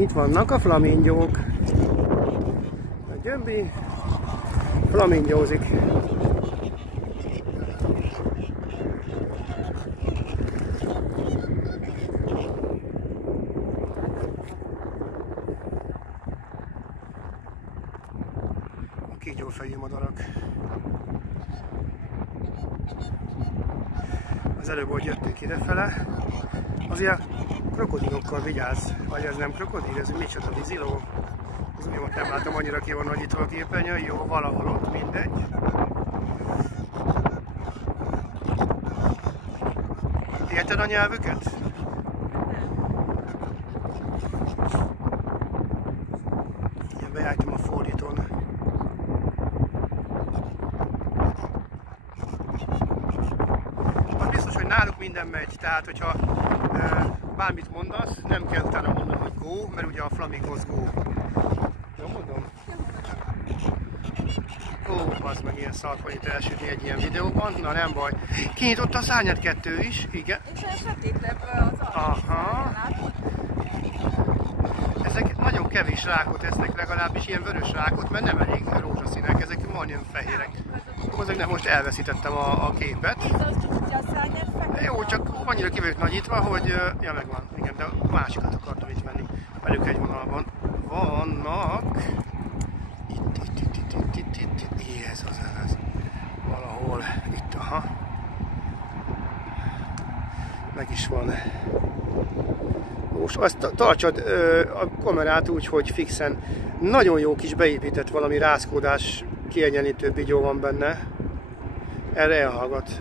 Itt vannak a flamingyók. A Gyömbi flamingyózik. A kígyófejű madarak. Az előbb, hogy jöttünk idefele, azért krokodilokkal vigyázz, vagy ez nem krokodil, ez micsoda víziló. Az úgy nem látom, annyira ki van nagyítva a képernyő, jó, valahol ott, mindegy. Érted a nyelvüket? Én bejártam a fordítón. Az biztos, hogy náluk minden megy, tehát hogyha bármit mondasz, nem kell utána mondani, hogy go, mert ugye a flamingos go. Jó mondom? Ó, az meg ilyen szart, hogy itt elsütni egy ilyen videóban. Na nem baj. Kinyitotta a szárnyat kettő is, igen. És olyan sötétebb az aha. Ezek nagyon kevés rákot esznek, legalábbis ilyen vörös rákot, mert nem elég rózsaszínek, ezek majdnem fehérek. Azért most elveszítettem a képet. Jó, csak annyira ki vagyok nagyítva, hogy ja, megvan, igen, de a másikat akartam itt venni. Velük egy vonalban vannak. Itt, ez az. Valahol itt, aha. Meg is van. Most azt tartsad a kamerát úgy, hogy fixen. Nagyon jó kis beépített valami rázkódás kiegyenlítő bigyó van benne. Erre elhallgat.